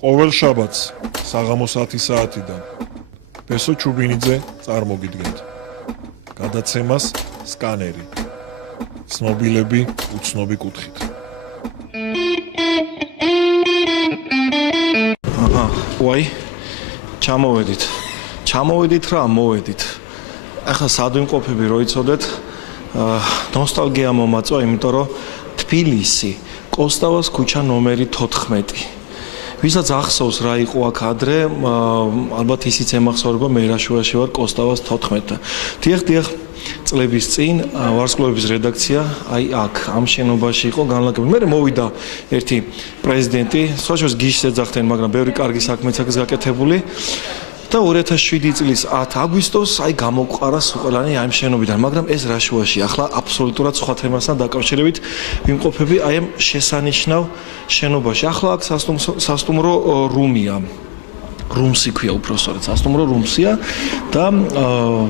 ყოველ შაბათს საღამოს 10 საათიდან ბესო ჩუბინიძე წარმოგიდგენთ. გადაცემას სკანერი. ცნობილები უცნობი კუთხით. ვაი, ჩამოვედით რა, მოვედით. ახლა სად ვიმყოფები რო იცოდეთ, ნოსტალგია მომაწვა, იმიტომ რომ თბილისი, კოსტავას ქუჩა ნომერი 14. ვისაც ახსოვს რა იყო აქ ადრე, ალბათ ისიც ემახსოვრება, მე რაშუაში ვარ კოსტავას 14. დიახ, წლების წინ ვარსკვლავების რედაქცია აი აქ ამ შენობაში იყო განლაგებული. მე მოვიდა ერთი პრეზიდენტი, სხვაშორის გიშს ეძახდნენ, მაგრამ ბევრი კარგი საქმეც აქვს გაკეთებული. და 2007 წლის 10 აგვისტოს აი გამოყარა სუყელანი ამ შენობიდან, მაგრამ ეს რაშუაში ახლა აბსოლუტურად სხვა თემასთან დაკავშირებით ვიმყოფები აი ამ შესანიშნავ შენობაში. ახლა აქ სასტუმრო რუმია. რუმსი ქვია უпроსტად, სასტუმრო რუმსია და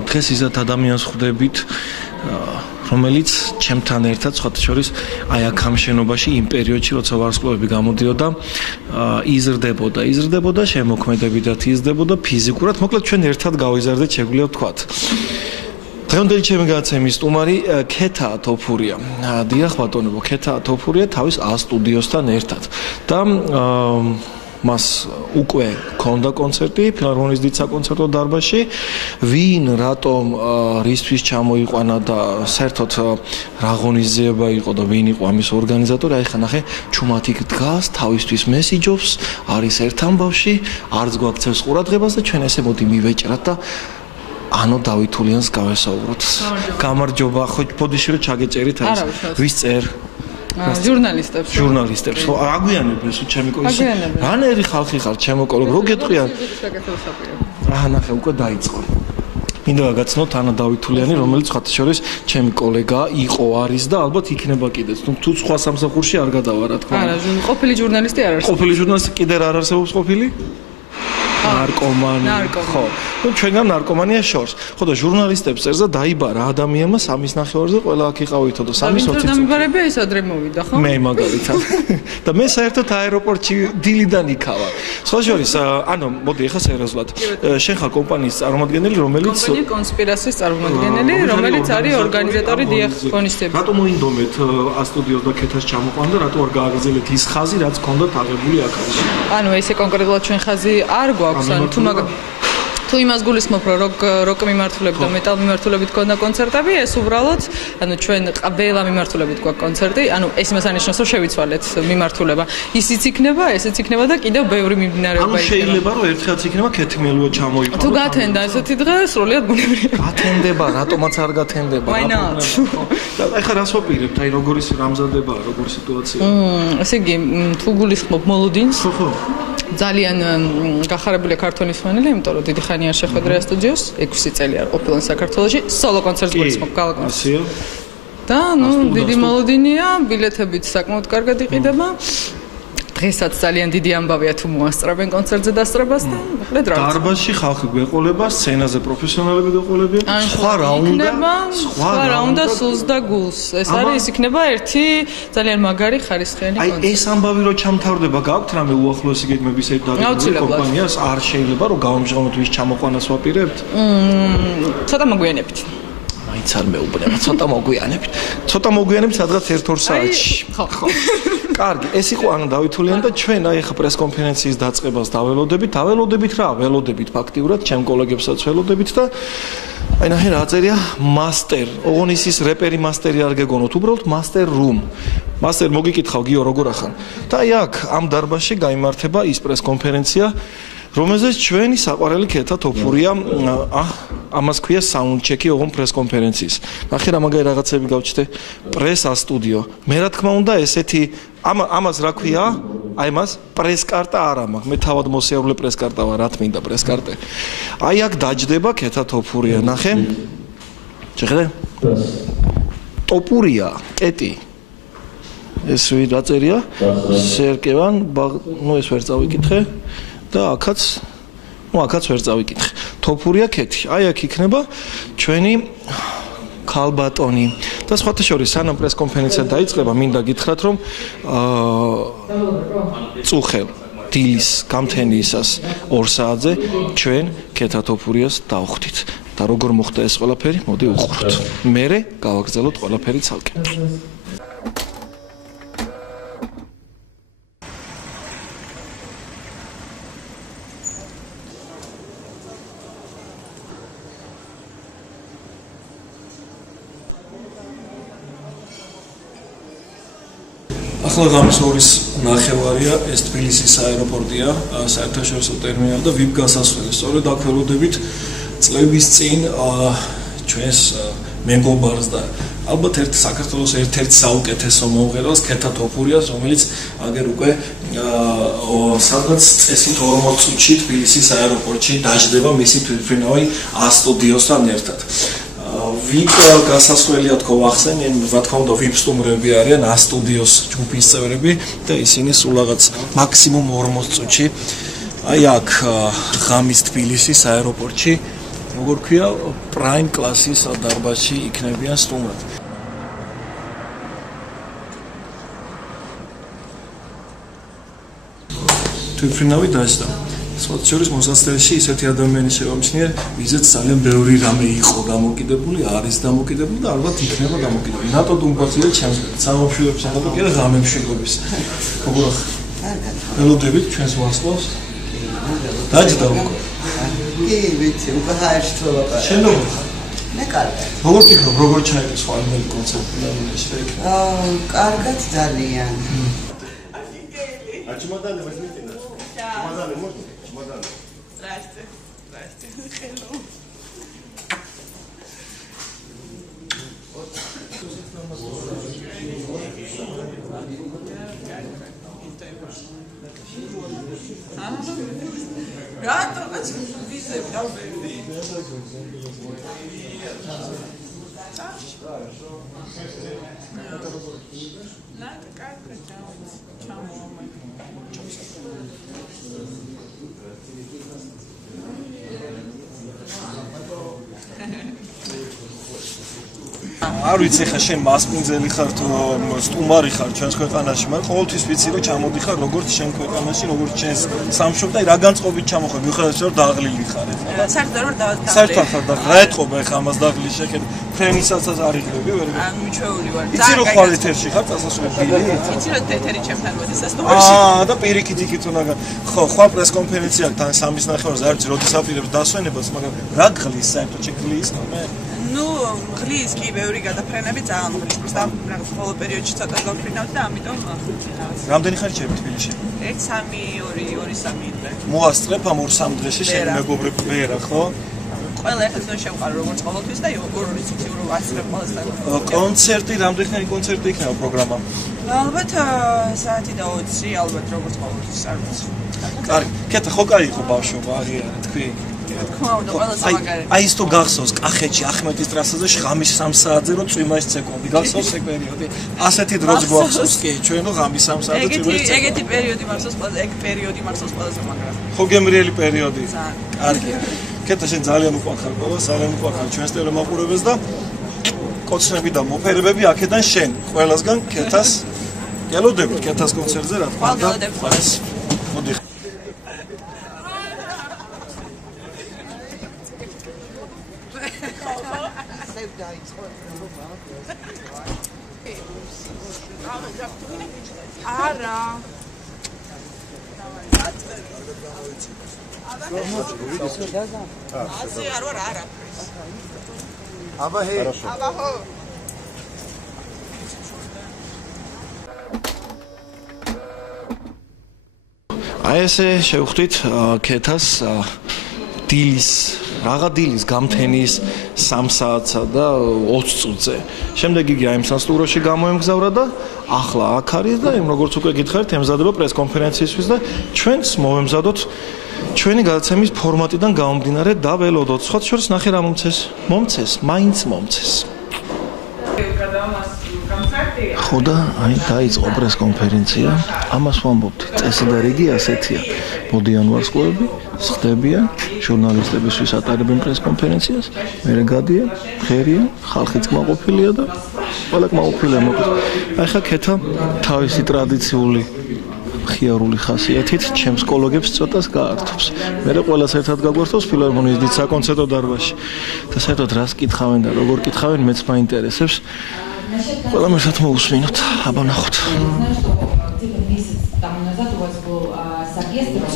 დღეს ისეთ ადამიანს ხვდებით, რომელიც ჩემთან ერთად სხვათა შორის აი აქ ამ შენობაში იმ პერიოდში, როცა ვარსკვლავები გამოდიოდა, იზრდებოდა, შემოქმედებითაც იზრდებოდა ფიზიკურად, მოკლედ ჩვენ ერთად გავიზარდეთ, შეგვიძლია ვთქვათ. დღევანდელი ჩემი გადაცემის სტუმარი ქეთა თოფურია. დიახ ბატონებო, ქეთა თოფურია თავის A-სტუდიოსთან ერთად და მას უკვე ქონდა კონცერტი ფილარმონიის დიდ საკონცერტო დარბაზში. ვინ, რატომ, რისთვის ჩამოიყვანა და საერთოდ რა ღონისძიება იყო და ვინ იყო ამის ორგანიზატორი? აი ხა ნახე, ჩუმად იქ დგას, თავისთვის მესიჯობს, არის ერთ ამბავში, არც გვაქცევს ყურადღებას და ჩვენ ესე მოდი მივეჭრათ და ანუ დავითულიანს გავესაუბროთ. გამარჯობა, ხო ბოდიში რომ ჩაგეწერით არის. ვის წერ? ჟურნალისტებს ხო აგვიანებ ეს ჩემი კოლეგები რანერი ხალხი ხარ ჩემო კოლეგო რო გეტყვიან ნახე უკვე დაიწყო მინდა გაგაცნოთ ანა დავითულიანი რომელიც ხათა შორის ჩემი კოლეგა იყო არის და ალბათ იქნება კიდეც თუ სხვა სამსახურში არ გადავა რა თქმა უნდა არა ყოფილი ჟურნალისტი არ არსებობს ყოფილი ჟურნალისტი კიდე არ არსებობს ყოფილი ნარკომანი ხო ნუ ჩვენგან ნარკომანია შორს ხო და ჟურნალისტებს წერს და დაიბარა ადამიანმა სამის ნახევარზე ყველა აქ იყავითო და 3:20 წუთი დამიბარებია ეს ადრე მოვიდა ხო მე მაგალითად და მე საერთოდ აეროპორტში დილიდან იქავა სხვა შორის ანუ მოდი ახლა სერიოზულად შენ ხარ კომპანიის წარმომადგენელი რომელიც კომპანია კონსპირაციის წარმომადგენელი რომელიც არის ორგანიზატორი დიახ ღონისძიების რატომ მოინდომეთ A-სტუდიოს და ქეთას ჩამოყვანდა და რატო არ გააგრძელეთ ის ხაზი რაც გქონდათ აღებული აქაც ანუ ესე კონკრეტულად ჩვენ ხაზი არ გვაქვს ანუ თუ იმას გულისხმობ რომ როკ მიმართულებით და მეტალ მიმართულებით გქონდა კონცერტები ეს უბრალოდ ანუ ჩვენ ყველა მიმართულებით გვაქვს კონცერტი ანუ ეს იმას ანიშნავს რომ შევიცვალეთ მიმართულება ისიც იქნება ესეც იქნება და კიდევ ბევრი მიმდინარეობა იქნება ანუ შეიძლება რომ ერთხელაც იქნება ქეთმელუა ჩამოიყვანა თუ გათენდა ესეთი დღე სრულიად ბუნებრივია გათენდება რატომაც არ გათენდება და ეხლა რას ვაპირებთ აი როგორი რამზადება როგორი სიტუაცია ესე იგი თუ გულისხმობ მოლოდინს ხო ძალიან გახარებულია ქართული მსმენელი, იმიტომ რომ დიდი ხანი არ შეხვედრა სტუდიოს, 6 წელი არ ყოფილან საქართველოში, სოლო კონცერტს გულისხმობ კალაკონს. და ნუ დიდი მოლოდინია, ბილეთებიც საკმაოდ კარგად იყიდება. დღესაც ძალიან დიდი ამბავია თუ მოასწრებენ კონცერტზე დასწრებას და მოკლედ რა. დარბაზში ხალხი გვეყოლება, სცენაზე პროფესიონალები გვეყოლებიან. სხვა რა უნდა სულს და გულს. ეს არის ის იქნება ერთი ძალიან მაგარი ხარისხიანი კონცერტი. აი ეს ამბავი რო ჩამთავრდება, გაქვთ რამე უახლოესი გეგმების ერთ დაგეგმილი კომპანიას არ შეიძლება რომ გავამჟღავნოთ ვის ჩამოყვანას ვაპირებთ? ცოტა მოგვიანებით. მაინც არ მეუბნება, ცოტა მოგვიანებით სადღაც 1-2 საათში. ხო. კარგი, ეს იყო ანა დავითულიანი და ჩვენ აი ახლა პრესკონფერენციის დაწყებას დაველოდებით რა, ველოდებით ფაქტიურად, ჩემ კოლეგებსაც ველოდებით და აი ნახე რა წერია მასტერ, ოღონდ ის რეპერი მასტერი არ გეგონოთ, უბრალოდ მასტერ რუმ. მასტერ მოგიკითხავ გიო როგორ ახან? და აი აქ ამ დარბაზში გაიმართება ის პრესკონფერენცია რომელზეც ჩვენი საყვარელი ქეთა თოფურია ამას ქვია საუნდჩეკი ოღონ პრესკონფერენციის. ნახე რა მაგარი რაღაცები გავჩნდა პრეს A-სტუდიო. მე რა თქმა უნდა ესეთი ამას რა ქვია? აი მას პრესკარტა არა მაქვს. მე თავად მოსიარულე პრესკარტა ვარ, რა თმინდა პრესკარტე. აი აქ დაჯდება ქეთა თოფურია, ნახე. შეხედე? ტოპურია, კეტი. ეს რა წერია? სერკევან, ნუ ეს ვერ წავიკითხე. და აქაც ვერ წავიკითხე. თოფურია ქეთი. აი აქ იქნება ჩვენი ქალბატონი და სხვათა შორის სანამ პრესკონფერენცია დაიწყება მინდა გითხრათ რომ წუხელ დილის გამთენიისას 2 საათზე ჩვენ ქეთათოფურიას დავხვდით და როგორ მოხდა ეს ყველაფერი მოდი უყუროთ მერე გავაგრძელოთ ყველაფერი ცალკე ახლა ღამის 2-ის ნახევარია, ეს თბილისის აეროპორტია, საერთაშორისო ტერმინალი და VIP გასასვლელი. სწორედ აქ ველოდებით წლების წინ ჩვენს მეგობარს და ალბათ საქართველოს ერთ-ერთ საუკეთესო მომღერალს ქეთათოფურიას, რომელიც აგერ უკვე სადღაც წესით 40 წუთში თბილისის აეროპორტში დაждდება მისი თვითმფრინავი A-სტუდიოსთან ერთად. VIP გასასვლელია თქო ახსენე, რა თქმა უნდა VIP სტუმრები არიან A-სტუდიოს ჯგუფის წევრები და ისინი სულ რაღაც მაქსიმუმ 40 წუთში აი აქ ღამის თბილისის აეროპორტში როგორ ქვია პრაიმ კლასის დარბაზში იქნებიან სტუმრად. თვითმფრინავი დაждდა. სოციალურ მოსაცდელში ისეთი ადამიანი შევამჩნია, ვიზეც ძალიან ბევრი რამე იყო დამოკიდებული, არის დამოკიდებული და ალბათ იქნება დამოკიდებული. ნატო დუმბაცია ჩემს სამომშვიდობის ანატო კი არა ღამემშვიდობის. როგორ ახლა? ველოდებით ჩვენს ვარსკვლავს. დაждდა უკვე. კი, ვიცი, უკვე ჰაერშთობა. შენ როგორ ხარ? მე კარგი. როგორ ფიქრობ, როგორ ჩაიგდეს ხვალინელი კონცერტი და შეიძლება? კარგად ძალიან. А чемоданы возьмите наши. Чемоданы можно? Чемоданы. Здрасте. Здрасте. Hello. Рато, визы, არ ვიცი ხა შენ მასპინძელი ხარ თუ სტუმარი ხარ ჩვენს ქვეყანაში, მაგრამ ყოველთვის ვიცი რომ ჩამოდიხარ როგორც შენ ქვეყანაში, როგორც ჩვენს სამშობლოში და რა განწყობით ჩამოხარ, მიუხედავად რომ დაღლილი ხარ ეხლა. საერთოდ არ დავდაგლილი. საერთოდ ხარ და რა ეთყობა ეხლა ამას დაღლილი შეკეთ ფრენისაცაც არ იღები ვერ. მიჩვეული ვარ. იცი რომ ხვალ ეთერში ხარ წასასვლელი. იცი რომ ეთერი ჩემთან მოდის სასტუმროში. და პირიქით იქით უნდა ხო ხვალ პრესკონფერენცია თან 3-ის ნახევარზე არ ვიცი როდის აპირებს დასვენებას, მაგრამ რა გღლის საერთოდ შეგლის ნომე? ნუ ღლის კი ბევრი გადაფრენები ძალიან ღლის. просто რაღაც ბოლო პერიოდში ცოტა გავფრინავთ და ამიტომ რამდენი ხანი ჩემ თბილისში? 1-3 დღე. მოასწრებ ამ 2-3 დღეში შენ მეგობრები ვერა, ხო? ყველა ერთად უნდა შევყარო როგორც ყოველთვის და როგორ ვიცი რომ ასწრებ ყველასთან. კონცერტი, რამდენი კონცერტი იქნება პროგრამა? ალბათ საათი და 20, ალბათ როგორც ყოველთვის არ ვიცი. კარგი, კეთა ხო კაი იყო ბავშვობა, აღიარე, თქვი. თქმა უნდა, ყველაზე მაგარი. აი ის თუ გახსოვს კახეთში ახმეტის ტრასაზე ღამის 3 საათზე რომ წვიმაში ცეკვდი, გახსოვს ეგ პერიოდი? ასეთი დროც გვახსოვს კი, ჩვენ რომ ღამის 3 საათზე წვიმაში ცეკვდი. ეგეთი პერიოდი მახსოვს ყველაზე, ეგ პერიოდი მახსოვს ყველაზე მაგრად. ხო გემრიელი პერიოდი. ძალიან. კარგი. კეთა შენ ძალიან უყვარხარ ყველას, ძალიან უყვარხარ ჩვენს ტელემოყურებელს და კოცნები და მოფერებები აქედან შენ ყველასგან კეთას გელოდებით კეთას კონცერტზე რა თქმა უნდა. მოდი. არა. ასე არ ვარ არა. Აბა ჰე. აბა ხო. აი ესე შევხვდით ქეთას დილის გამთენის 3 საათსა და 20 წუთზე. შემდეგ იგი აი სასტუმროში გამოემგზავრა და ახლა აქ არის და როგორც უკვე გითხარით, ემზადება პრესკონფერენციისთვის და ჩვენც მოვემზადოთ ჩვენი გადაცემის ფორმატიდან გამომდინარე და ველოდოთ. სხვა შორის ნახე რა მომცეს, მაინც მომცეს. ხო და აი დაიწყო პრესკონფერენცია. ამას ვამბობთ, წესი და რიგი ასეთია. მოდიან ვარსკვლავები, ხდებიან, ჟურნალისტებისთვის ატარებენ პრესკონფერენციას, მერე გადიან, ხერიან, ხალხიც კმაყოფილია და ყველა კმაყოფილია მოკლედ. აი ხა ქეთა თავისი ტრადიციული მხიარული ხასიათით ჩემს კოლეგებს ცოტას გაართობს. მე ყველას ერთად გაგვართობს ფილარმონიის დიდ საკონცერტო დარბაზში. და საერთოდ რას კითხავენ და როგორ кითხავენ მეც მაინტერესებს. ყველამ ერთად მოусმინოთ, აბა нахოთ. Там назад у вас был с оркестром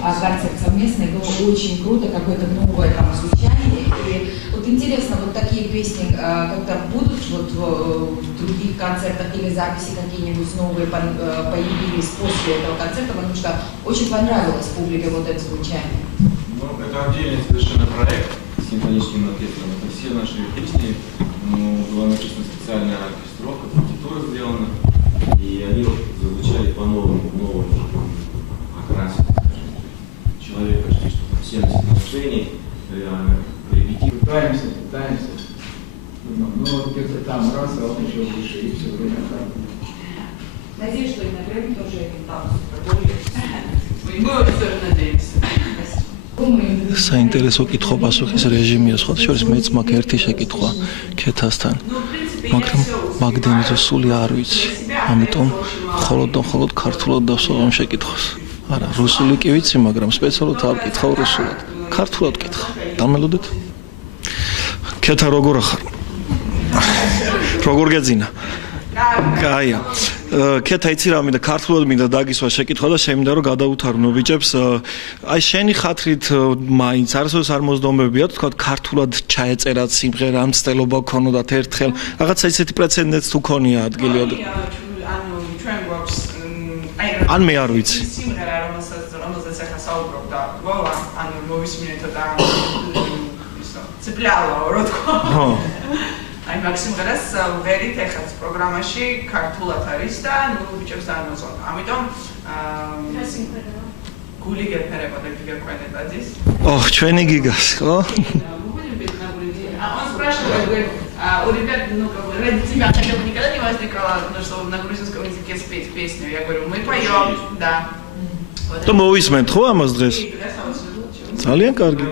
концерт совместный, было очень круто, какое-то новое там звучание. И вот интересно, вот такие песни как-то будут вот в других концертах или записи какие-нибудь новые появились после этого концерта, потому что очень понравилось публике вот это звучание. Ну, это отдельный совершенно проект с симфоническим оркестром. Это все наши песни, была написана специальная оркестровка, партитура сделана. И они вот звучали по-новому, в новом окрасе. Человек почти что там 70 на сцене, репетирует. Пытаемся. Ну, вот где-то там раз, а он еще выше, и все время так. Надеюсь, что и на Грэмми тоже там супер. Мы тоже надеемся. საინტერესო კითხვა-პასუხის რეჟიმია, სხვათა შორის მეც მაქვს ერთი შეკითხვა ქეთასთან. მაგრამ მაგდენი რუსული არ ვიცი. ამიტომ მხოლოდ ქართულად დავსვამ შეკითხვას. არა, რუსული კი ვიცი, მაგრამ სპეციალურად არ ვკითხავ რუსულად. ქართულად ვკითხავ. დამელოდეთ? ქეთა როგორ ახარ? როგორ გეძინა? კაია. ქეთა იცი რა მინდა ქართულად მინდა დაგისვა შეკითხვა და შემინდა რომ გადაუთარნო ბიჭებს აი შენი ხათრით მაინც არასოდეს არ მოსდომებია თქვა ქართულად ჩაეწერათ სიმღერა ამ ცდელობა ქონოდათ ერთხელ რაღაცა ისეთი პრეცედენტიც თუ ქონია ადგილი ანუ ჩვენ გვაქვს ან მე არ ვიცი სიმღერა რომელსაც ახლა საუბრობდა ვოვა ანუ მოვისმინეთ და ისო ცეპლალა რო თქვა ხო აი მაქსიმღერას ვერით ეხაც პროგრამაში ქართულად არის და ნუ ბიჭებს არ მოწონთ. ამიტომ გული გეფერება და გიგა კვენეტაძის. ოჰ, ჩვენი гигас, ხო? Он спрашивает, говорит, у ребят, ну, как бы, ради тебя хотя бы никогда не возникало, что на грузинском языке спеть песню? Я говорю, мы поем, да. То მოვისმენთ ხო ამას დღეს? ძალიან კარგი.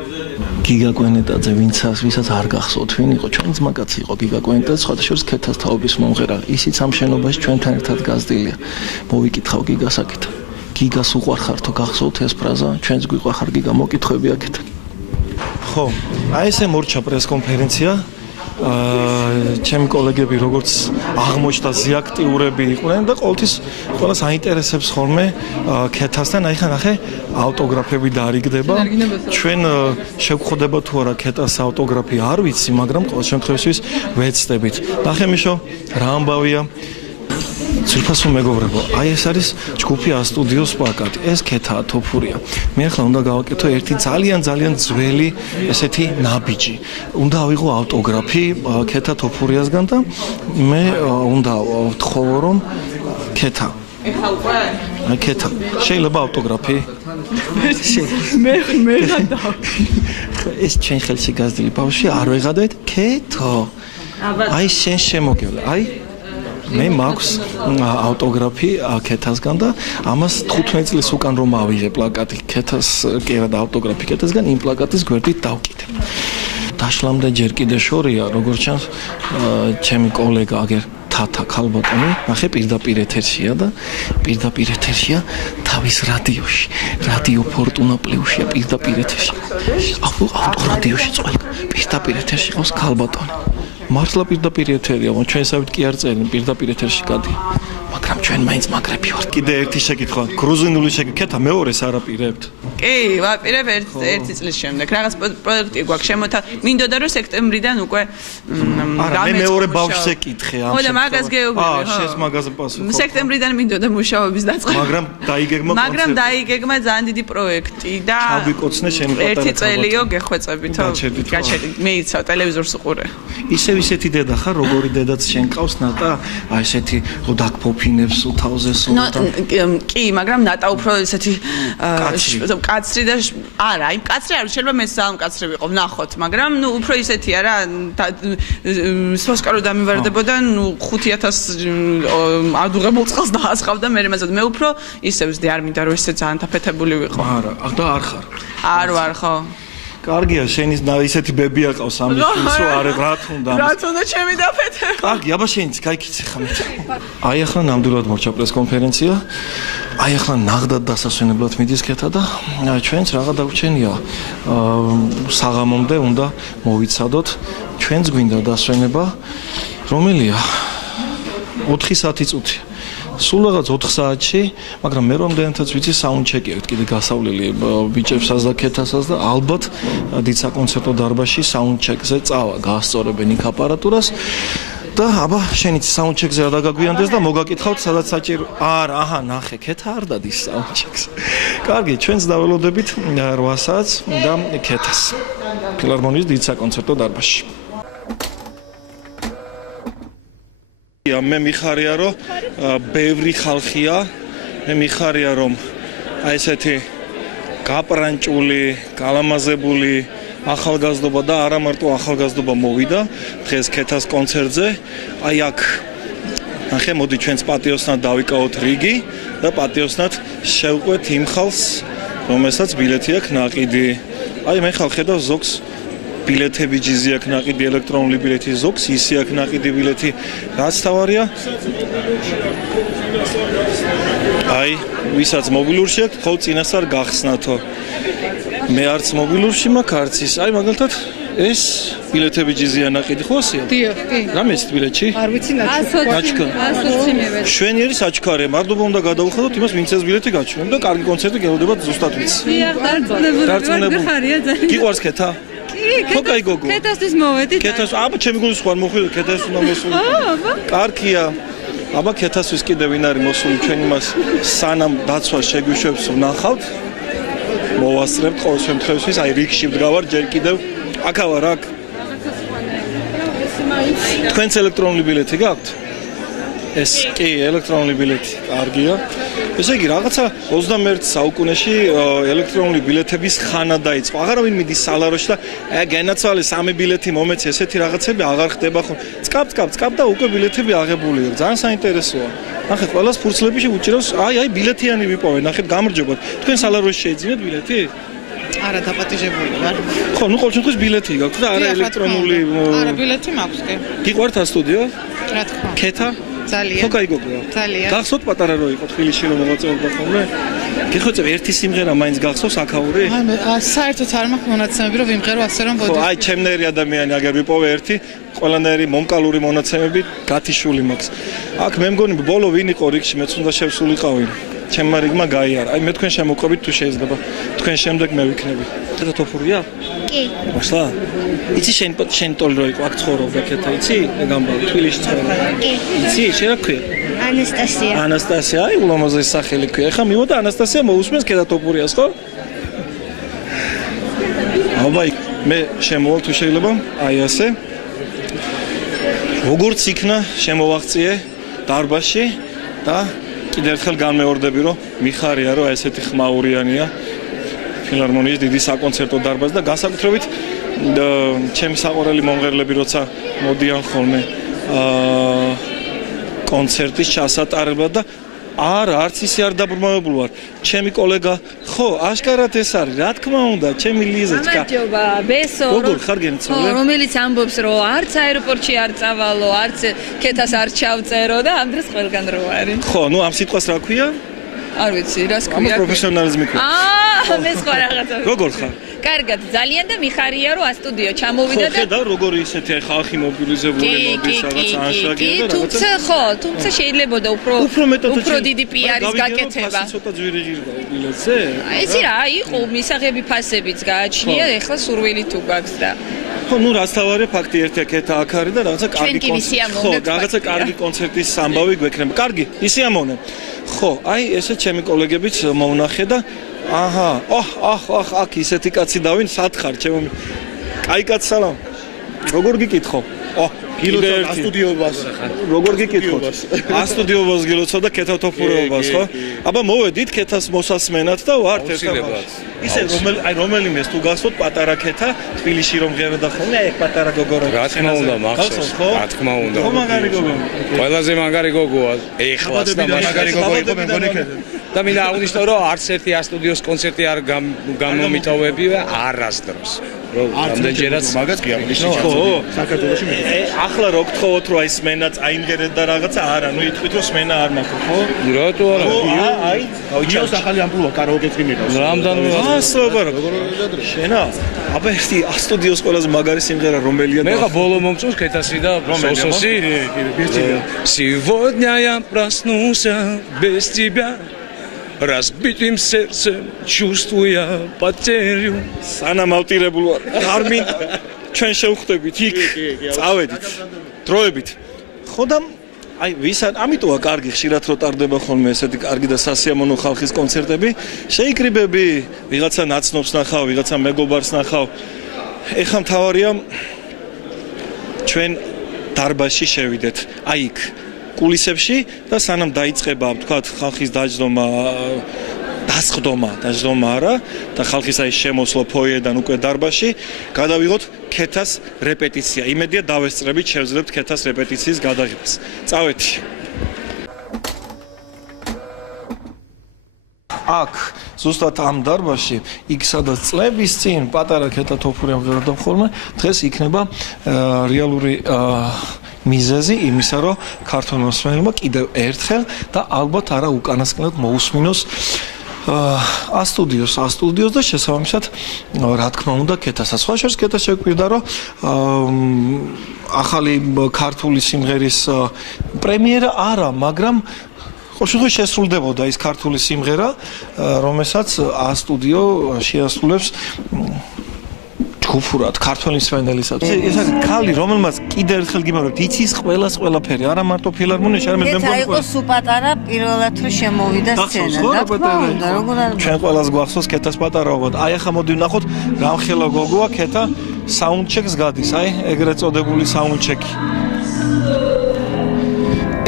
გიგა კვენეტაძე ვისაც არ გახსოვთ ვინ იყო ჩვენ ძმაკაცი იყო გიგა კვენეტაძე სხვათა შორის ქეთას თაობის მომღერალი ისიც ამ შენობაში ჩვენთან ერთად გაზრდილია მოვიკითხავ გიგას აქეთ გიგას უყვარხართო გახსოვთ ეს ფრაზა ჩვენც გვიყვარხარ გიგა მოკითხვები აქეთ ხო აი ესე მორჩა პრესკონფერენცია ჩემი კოლეგები როგორც აღმოჩნდა ზიაქტიურები იყვნენ და ყოველთვის ყველას აინტერესებს ხოლმე ქეთასთან აი ხან ახე ავტოგრაფები დარიგდება ჩვენ შეგხვდება თუ არა ქეთას ავტოგრაფი არ ვიცი მაგრამ ყოველ შემთხვევაში ვეცდებით ნახე მიშო რა ამბავია ძვირფასო მეგობრებო აი ეს არის ჯგუფი A-Studios პლაკატი ეს ქეთაა თოფურია მე ახლა უნდა გავაკეთო ერთი ძალიან ძველი ესეთი ნაბიჯი უნდა ავიღო ავტოგრაფი ქეთა თოფურიასგან და მე უნდა ვთხოვო რომ ქეთა აი ქეთა შეიძლება ავტოგრაფი მე გადავ ეს ჩვენ ხელში გაზრდილი ბავშვი არ ვეღადეთ ქეთო აი შენ შემოგევლე აი მე მაქვს ავტოგრაფი ქეთასგან და ამას 15 წლის უკან რომ ავიღე პლაკატი ქეთას კი არა და ავტოგრაფი ქეთასგან იმ პლაკატის გვერდით დავკიდებ. დაშლამდე ჯერ კიდე შორია, როგორც ჩანს, ჩემი კოლეგა აგერ თათა ქალბატონი, ნახე პირდაპირ ეთერშია და პირდაპირ ეთერშია თავის რადიოში. რადიო ფორტუნა პლუსია პირდაპირ ეთერში. ავტორადიოში წვალ პირდაპირ ეთერში ყავს ქალბატონი. მართლა პირდაპირ ეთერია, ჩვენსავით კი არ წერენ პირდაპირ ეთერში გადი. მაგრამ ჩვენ მაინც მაგრები ვართ. კიდე ერთი შეკითხვა, გრუზინული შეკითხვა მეორეს არაპირებთ? კი, ვაპირებ ერთი წლის შემდეგ. რაღაც პროექტი გვაქვს შემოთა. მინდოდა რომ სექტემბრიდან უკვე არა, მე მეორე ბავშვს ეკითხე ამ შემთხვევაში. ხო და მაგას გეუბნები, ხო? შეს მაგაზე პასუხი. სექტემბრიდან მინდოდა მუშაობის დაწყება. მაგრამ დაიგეგმა კონცერტი. მაგრამ დაიგეგმა ძალიან დიდი პროექტი და ჩავიკოცნე შენი პატარა. ერთი წელიო გეხვეწებითო. გაჩერდი. მე იცავ ტელევიზორს უყურე. ისეთი დედა ხარ, როგორი დედაც შენ ყავს ნატა, აი ესეთი რო დაგფოფინებს უთავზე სულ და კი, მაგრამ ნატა უფრო ესეთი კაცრი და არა, იმ კაცრი არ შეიძლება მე ძალიან კაცრი ვიყო, ნახოთ, მაგრამ ნუ უფრო ისეთია რა, სპოსკარო დამივარდებოდა, ნუ 5000 ადუღებულ წყალს დაასხავდა მე მასად. მე უფრო ისე ვზდი, არ მინდა რომ ისე ძალიან დაფეთებული ვიყო. არა, და არ ხარ. არ ვარ, ხო. კარგია, შენი ისეთი ბები აყავს ამის ის რომ არ რა თუნდა. რა თუნდა ჩემი დაფეთე. კარგი, აბა შენიც გაიქიცე ხამეთ. აი ახლა ნამდვილად მორჩა პრესკონფერენცია. აი ახლა ნაღდად დასასვენებლად მიდის ქეთა და ჩვენც რაღა დაგვრჩენია საღამომდე უნდა მოვიცადოთ ჩვენც გვინდა დასვენება რომელია 4 საათი წუთი სულ რაღაც 4 საათში მაგრამ მე რამდენადაც ვიცი საუნდჩეკი აქვს კიდე გასავლელი ბიჭებსაც და ქეთასაც და ალბათ დიდ საკონცერტო დარბაზში საუნდჩეკზე წავა გაასწორებენ იქ აპარატურას და აბა შენიც საუნდჩეკზე რა დაგაგვიანდეს და მოგაკითხავთ სადაც საჭირო არა აჰა ნახე ქეთა არ დადის საუნდჩეკს კარგი ჩვენც დაველოდებით 8 საათს და ქეთას ფილარმონიის დიდ საკონცერტო დარბაზში მე მიხარია რომ ბევრი ხალხია მე მიხარია რომ აი ესეთი გაპრანჭული გალამაზებული ახალგაზრდობა და არა მარტო ახალგაზრდობა მოვიდა დღეს ქეთას კონცერტზე აი აქ ნახე მოდი ჩვენს პატიოსნად დავიკავოთ რიგი და პატიოსნად შევყვეთ იმ ხალხს რომელსაც ბილეთი აქვს ნაყიდი აი მე ხალხი და ზოგს ბილეთები ჯიზი აქვს ნაყიდი ელექტრონული ბილეთი ზოგს ისი აქვს ნაყიდი ბილეთი რაც თავარია აი ვისაც მობილურში აქვს ხო წინასწარ გახსნათო მე არც მობილურში მაქვს არც ის აი მაგალითად ეს ბილეთები ჯიზია ნაყიდი ხო ასია დიახ კი რამეს ბილეთში არ ვიცი ნაჩქარი 120 მევედი შვენიერი საჩქარია მარდობა უნდა გადავუხადოთ იმას ვინც ეს ბილეთი გაჩვენებ და კარგი კონცერტი გელოდებათ ზუსტად ვიცი დიახ დარწმუნებული ხარია ძალიან გიყვარს ქეთა ხო კაი გოგო ქეთასთვის მოვედით ქეთას აბა ჩემი გულის ხوار მოხვიდე ქეთას უნდა მოსული აბა კარგია აბა ქეთასთვის კიდე ვინ არის მოსული ჩვენ იმას სანამ დაცვა შეგვიშვებს ვნახავთ მოვასწრებთ ყოველ შემთხვევაში აი რიგში ვდგავარ ჯერ კიდევ აქა ვარ აქ თქვენც ელექტრონული ბილეთი გაქვთ ეს კი ელექტრონული ბილეთი კარგია ესე იგი რაღაცა 21 საუკუნეში ელექტრონული ბილეთების ხანა დაიწყო აღარავინ მიდის სალაროში და განაცვალე 3 ბილეთი მომეცი ესეთი რაღაცები აღარ ხდება ხო წკაპ და უკვე ბილეთები აღებულია ძალიან საინტერესოა ნახეთ ყველას ფურცლებში უჭირავს აი ბილეთიანი ვიპოვე ნახეთ გამარჯობათ თქვენ სალაროში შეიძინეთ ბილეთი არა დაპატიჟებული ვარ ხო ნუ ყოველ შემთხვევაში ბილეთი გაქვთ და არა ელექტრონული არა ბილეთი მაქვს კი გიყვართ სტუდიო რა თქმა ქეთა ძალიან ხო კაი გოგოა ძალიან გახსოვთ პატარა რო იყო თბილისში რომ მოღვაწეობდა ხოლმე გიხოცებ ერთი სიმღერა მაინც გახსოვს აქაური აი საერთოდ არ მაქვს მონაცემები რომ ვიმღერო ასე რომ ხო აი ჩემნაირი ადამიანი აგერ ვიპოვე ერთი ყველანაირი მომკალური მონაცემები გათიშული მაქვს აქ მე მგონი ბოლო ვინ იყო რიგში მეც უნდა შევსულიყავი ჩემმა რიგმა გაიარა აი მე თქვენ შემოყვებით თუ შეიძლება თქვენ შემდეგ მე ვიქნები და თოფურია კი მაშლა იცი შენ ტოლი რო იყო აქ ცხოვრობდა ქეთა იცი ეგამბა თბილისში ცხოვრობდა კი იცი შენ რა ქვია ანასტასია აი ულამაზესი სახელი ქვია ეხა მივოდა ანასტასია მოусმენს ქეთა თოფურიას ხო აბაი მე შემოვალ თუ შეიძლება აი ასე როგორც იქნა შემოვაღწიე დარბაზში და კიდევ ერთხელ განმეორდები რომ მიხარია რომ ესეთი ხმაურიანია ფილარმონიის დიდი საკონცერტო დარბაზი და განსაკუთრებით ჩემი საყვარელი მომღერლები როცა მოდიან ხოლმე კონცერტის ჩასატარებლად და არც ისე არ დაბრმავებული ვარ ჩემი კოლეგა ხო აშკარად ეს არის რა თქმა უნდა ჩემი ლიზეჩკა გამარჯობა ბესო როგორ ხარ გენცოლე რომელიც ამბობს რომ არც აეროპორტში არ წავალო არც ქეთას არ ჩავწერო და ამ დროს ყველგან რო არის ხო ნუ ამ სიტყვას რა ქვია არ ვიცი რას ამ ქვია პროფესიონალიზმი ქვია მე სხვა რაღაცა როგორ ხარ კარგად ძალიან და მიხარია რომ ასტუდიო ჩამოვიდა და ხო ხედავ როგორ ისეთი ხალხი მობილიზებული მოდის რაღაც ანშლაგია და რაღაცა ხო თუმცა შეიძლებოდა უფრო დიდი პიარის გაკეთება ცოტა ძვირი ჟირდა ბილეთზე იცი რა იყო მისაღები ფასებიც გააჩნია ეხლა სურვილი თუ გაქვს და ხო ნუ რაც თავარია ფაქტი ერთია ქეთა აქ არის და რაღაცა კარგი კონცერტი ხო რაღაცა კარგი კონცერტის ამბავი გვექნება კარგი ისიამოვნე ხო აი ესე ჩემი კოლეგებიც მოვნახე და აჰა აქ ისეთი კაცი დავინ სათხარ ჩემო კაი კაც სალამ როგორ გიკითხო გილოცავ სტუდიობას როგორ გიკითხოთ სტუდიობას გილოცავ და ქეთა თოფურეობას ხო აბა მოვედით ქეთას მოსასმენად და ვართ ერთად ისე რომელიმეს თუ გასვოთ პატარა ქეთა თბილისში რომ ღეროდა ხოლმე აი პატარა გოგო რა თქმა უნდა მახსოვს რა თქმა უნდა ხო მაგარი გოგო ყველაზე მაგარი გოგოა ეხლაც და მაგარი გოგო იყო მე მგონი ქეთა და მინდა აღნიშნო რომ არც ერთი სტუდიოს კონცერტი არ გამომიტოვებია არასდროს რამდენჯერაც მაგაც კი აღნიშნავს. ხო, საქართველოში ახლა რო გთხოვოთ რომ აი სმენაც აიმღერეთ და რაღაცა არა, ნუ იტყვით რომ სმენა არ მაქვს, ხო? რატო არა? აი, იოს ახალი ამპულა კარაოკეც კი მიყავს. რამდენიმე შენა? აბა ერთი სტუდიოს ყველაზე მაგარი სიმღერა რომელია და მე ხა ბოლო მომწონს კეთასი და სოსოსი. Сегодня я проснулся без тебя. Разбитым сердцем чувствуя потерю. სანამ ავტირებულ ვარ. Armin ჩვენ შევხვდებით იქ. წავედით. დროებით. ხო და აი ვისაც ამიტომა კარგი ხშირად რო ტარდება ხოლმე ესეთი კარგი და სასიამოვნო ხალხის კონცერტები, შეიკრიბები, ვიღაცა ნაცნობს ნახავ, ვიღაცა მეგობარს ნახავ. ეხლა მთავარია ჩვენ დარბაზში შევიდეთ. აი იქ კულისებში და სანამ დაიწყება, თქვათ, ხალხის დაჯდომა, დაჯდომა არა და ხალხის აი შემოსვლა ფოიედან უკვე დარბაზში, გადავიღოთ ქეთას რეპეტიცია. იმედია დავესწრებით, შევძლებთ ქეთას რეპეტიციის გადაღებას. წავედი. აქ ზუსტად ამ დარბაზში, იქ სადაც წლების წინ პატარა ქეთა თოფური ამღერებდა ხოლმე, დღეს იქნება რეალური მიზეზი იმისა, რომ ქართულმა მსმენელმა კიდევ ერთხელ და ალბათ არა უკანასკნელად მოусმინოს ასტუდიოს და შესაბამისად რა თქმა უნდა ქეთასაც. სხვა შორის ქეთას შეგვირდა, რომ ახალი ქართული სიმღერის პრემიერა არა, მაგრამ ყოველშემთხვევაში შესრულდებოდა ის ქართული სიმღერა, რომელსაც ასტუდიო შეასრულებს ჯგუფურად ქართველი მსმენელისათვის. ეს არის ქალი, რომელმაც კიდევ ერთხელ გიმეორებთ, იცის ყველაფერი, არა მარტო ფილარმონიაში, არამედ მე მგონი იყო სუპატარა პირველად რომ შემოვიდა სცენა. რა თქმა უნდა, როგორ არ ჩვენ ყველას გვახსოვს ქეთას პატარაობად. აი ახლა მოდი ვნახოთ რამხელა გოგოა ქეთა საუნდჩეკს გადის, აი ეგრეთ წოდებული საუნდჩეკი.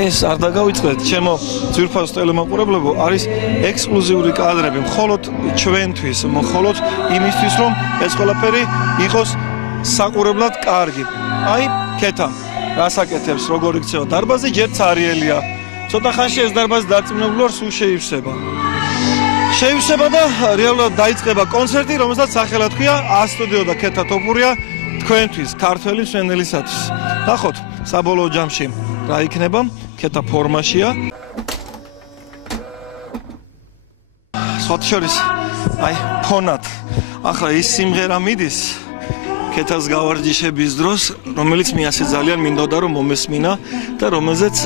ეს არ დაგავიწყდეთ, ჩემო ძვირფას ტელემაყურებლებო, არის ექსკლუზიური კადრები, მხოლოდ ჩვენთვის, მხოლოდ იმისთვის, რომ ეს ყველაფერი იყოს საყურებლად კარგი. აი, ქეთა, რას აკეთებს, როგორ იქცევა დარბაზი, ჯერ цаრიელია. ცოტა ხანში ეს დარბაზი დარწმუნებული ვარ, სულ შეივსება. შეივსება და რეალურად დაიწყება კონცერტი, რომელსაც სახელად ჰქვია ასტუდიო და ქეთა თოფურია თქვენთვის, ქართველი მსმენელისათვის. ნახოთ, საბოლოო ჯამში რა იქნება? ქეთა ფორმაშია. სოთშორის აი ფონად ახლა ის სიმღერა მიდის ქეთას გავარჯიშების დროს, რომელიც მე ასე ძალიან მინდოდა რომ მომესმინა და რომელზეც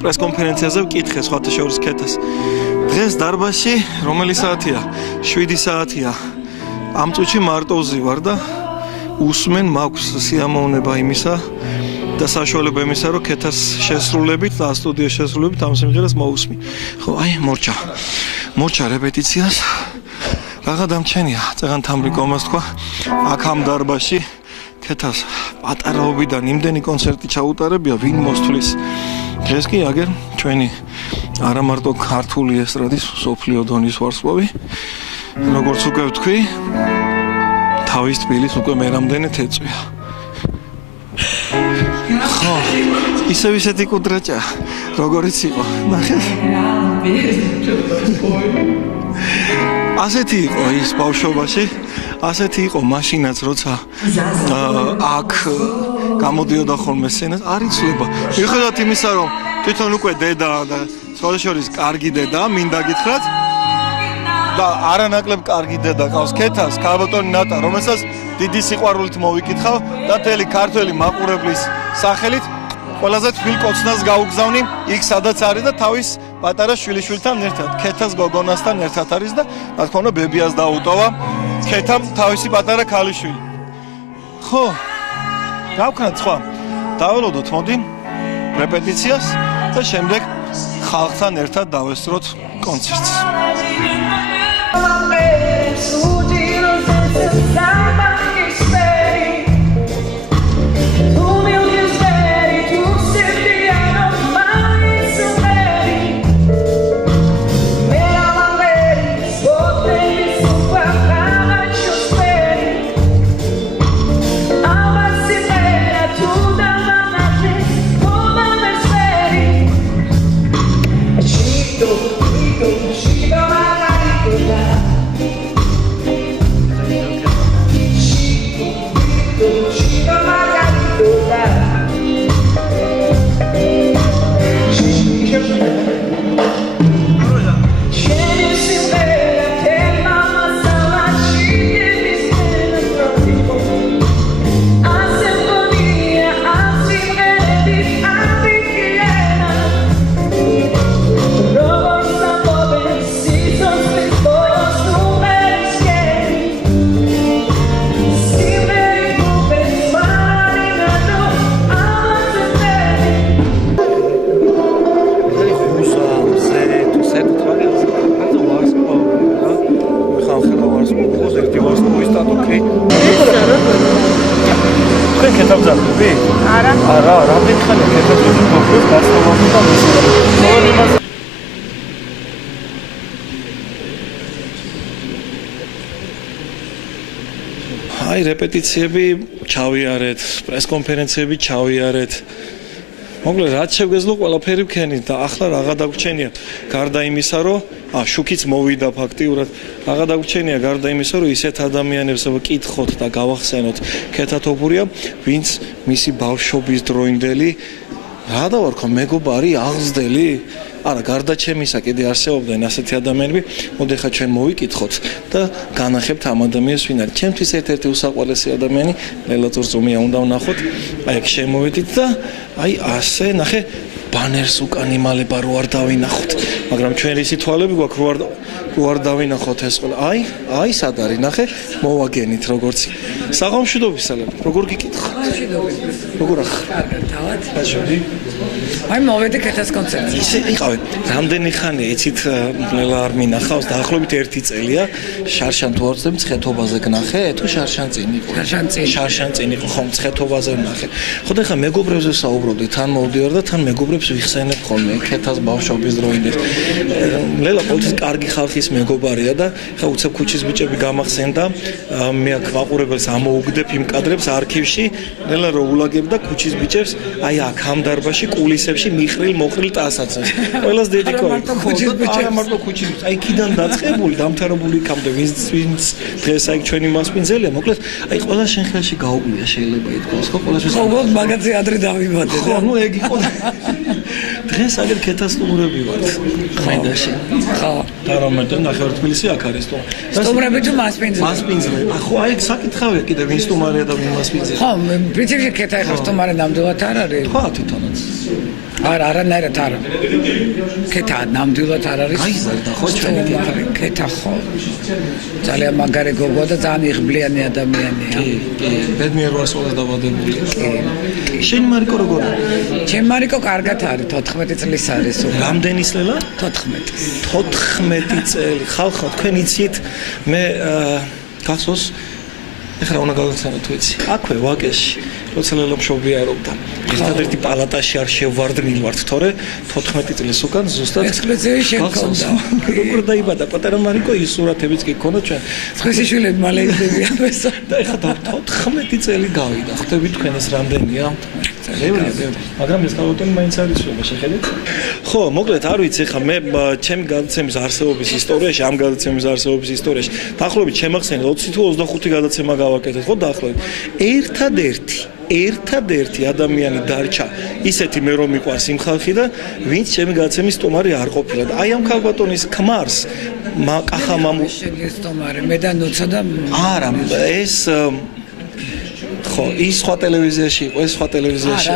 პრესკონფერენციაზე ვკითხე სხვათა შორის ქეთას. დღეს დარბაზში რომელი საათია? 7 საათია. ამ წუთში მარტოზე ვარ და უსმენ მაქვს სიამოვნება იმისა და საშუალება იმისა, რომ ქეთას შესრულებით და სტუდიოს შესრულებით ამ სიმღერას მოусმი. ხო, აი, მორჩა რეპეტიციას. რაღა დამჩენია, წეგან თამრიკომას თქვა, აქ ამ დარბაზში ქეთას პატარაობიდან იმდენი კონცერტი ჩაუტარებია, ვინ მოსთვლის. დღეს კი აგერ ჩვენი არა მარტო ქართული ესტრადის სოფლიო დონის ვარსკვლავი, როგორც უკვე ვთქვი, თავის თბილის უკვე მე რამდენად ეწვია. ხო, ისეთი კუდრაჭა, როგორიც იყო, ნახეთ. ასეთი იყო ის ბავშვობაში, ასეთი იყო მაშინაც, როცა აქ გამოდიოდა ხოლმე სცენას, არ იცვლება. მიუხედავად იმისა, რომ თვითონ უკვე დედა და სხვა შორის კარგი დედა, მინდა გითხრათ და არანაკლებ კარგი დედა ყავს ქეთას, ქალბატონი ნატა, რომელსაც დიდი სიყვარულით მოვიკითხავ და მთელი ქართველი მაყურებლის სახელით ყველაზე თბილ კოცნას გაუგზავნი იქ სადაც არის და თავის პატარა შვილიშვილთან ერთად, ქეთას გოგონასთან ერთად არის და რა თქმა უნდა ბებიას დაუტოვა ქეთამ თავისი პატარა ქალიშვილი. ხო, გავქნათ სხვა. დაველოდოთ მოდი რეპეტიციას და შემდეგ ხალხთან ერთად დავესწროთ კონცერტს. She ხმები? არა. არა, რამდენი ხანია კეთებული მოგდეს გასწავლამდე და მისურვებად. აი რეპეტიციები ჩავიარეთ, პრესკონფერენციები ჩავიარეთ. მოკლედ რაც შეგვეძლო ყველაფერი ვქენით და ახლა რაღა დაგვრჩენია გარდა იმისა რომ შუქიც მოვიდა ფაქტიურად რაღა დაგვრჩენია გარდა იმისა რომ ისეთ ადამიანებს ვკითხოთ და გავახსენოთ ქეთათობურია ვინც მისი ბავშვობის დროინდელი რა დავარქვა მეგობარი აღზრდელი არა გარდა ჩემისა კიდე არსებობდნენ ასეთი ადამიანები მოდი ხა ჩვენ მოვიკითხოთ და განახებთ ამ ადამიანს ვინ არის ჩემთვის ერთ-ერთი უსაყვარლესი ადამიანი ლელა წურწუმია უნდა ვნახოთ აი აქ შემოვედით და აი ასე ნახე ბანერს უკან იმალება რო არ დავინახოთ მაგრამ ჩვენ რისი თვალები გვაქვს რო არ დავინახოთ ეს ყველა აი სად არის ნახე მოვაგენით როგორც საღამშვიდობისა როგორ გიკითხოთ როგორ ახლა თავად ბაჟოდი აი მოვედი კეთას კონცერტზე ისე იყავი რამდენი ხანია იცით ნელა არ მინახავს დაახლოებით 1 წელია შარშან თუ არც მცხეთობაზე გნახე თუ შარშან წინ იყო შარშან წინ იყო ხომ მცხეთობაზე ვნახე ხო და ხა მეგობრებზე საუბრობდი თან მოვდივარ და თან მეგობრებს ვიხსენებ ხოლმე კეთას ბავშვობის დროინდელი ნელა ყოველთვის კარგი ხალხის მეგობარია და ხა უცებ ქუჩის ბიჭები გამახსენდა მე აქ ვაყურებელს ამოუგდებ იმ კადრებს არქივში ნელა რო ულაგებ და ქუჩის ბიჭებს აი აქ ამ დარბაზში კულისებში მიხრილ მოხრილ ტასაც ყველას დედიკოი არა მარტო ქუჩის ბიჭებს აი კიდან დაწყებული დამთავრებული იქამდე ვინც დღეს აი ჩვენი მასპინძელია მოკლედ აი ყველა შენ ხელში გაუგლია შეიძლება ითქვას ხო ყველას ოღონდ მაგაზე ადრე დავიმოდე ხო ნუ ეგ იყო დღეს აგერ კეთასტუმრები ვართ ხმენდაში ხო და რომელთან ნახევარ თბილისი აქ არის სტუმრები თუ მასპინძელი ხო აი საკითხავია კიდე ვინ სტუმარია და ვინ მასპინძელი ხო პრინციპში კეთა ეხლა სტუმარი ნამდვილად არ არის ხო თვითონაც არა არანაირად არა კეთა ნამდვილად არ არის აი ზარდა ხო ჩვენი კეთა ხო ძალიან მაგარი გოგო და ძალიან იღბლიანი ადამიანია კი ბედნიერ ვარსკვლავად დაბადებული შენ მარიკო როგორ ჩემ მარიკო კარგად არის 14 წლის არის რამდენი წელი 14 წელი ხალხო თქვენ იცით მე გახსოვს ეხლა უნდა გავიცანო თუ იცი აქვე ვაკეში როცა ლელომშობიარობდა ერთადერთი პალატაში არ შევვარდნილ ვართ თორე 14 წლის უკან ზუსტად ექსკლუზივი შეგქონდა როგორ დაიბადა პატარა მარიკო ის სურათებიც კი ქონდა ჩვენ სხვისი შვილები მალე იდებიან ესა და ეხლა 14 წელი გავიდა ხვდები თქვენ ეს რამდენია მაგრამ ეს კალოტონი მაინც არის შეხედეთ ხო მოკლედ არ ვიცი ეხლა მე ჩემი გადაცემის არსებობის ისტორიაში ამ გადაცემის არსებობის ისტორიაში დაახლოებით შემახსენე 20 თუ 25 გადაცემა გავაკეთეთ ხო დაახლოებით ერთადერთი ადამიანი დარჩა ისეთი მე რომ მიყვარს იმ ხალხი და ვინც ჩემი გადაცემის სტუმარი არ ყოფილა და აი ამ ქალბატონის ქმარს კახა მამუ სტუმარი მე და ნუცა და არა ეს ხო ის სხვა ტელევიზიაში იყო ეს სხვა ტელევიზიაში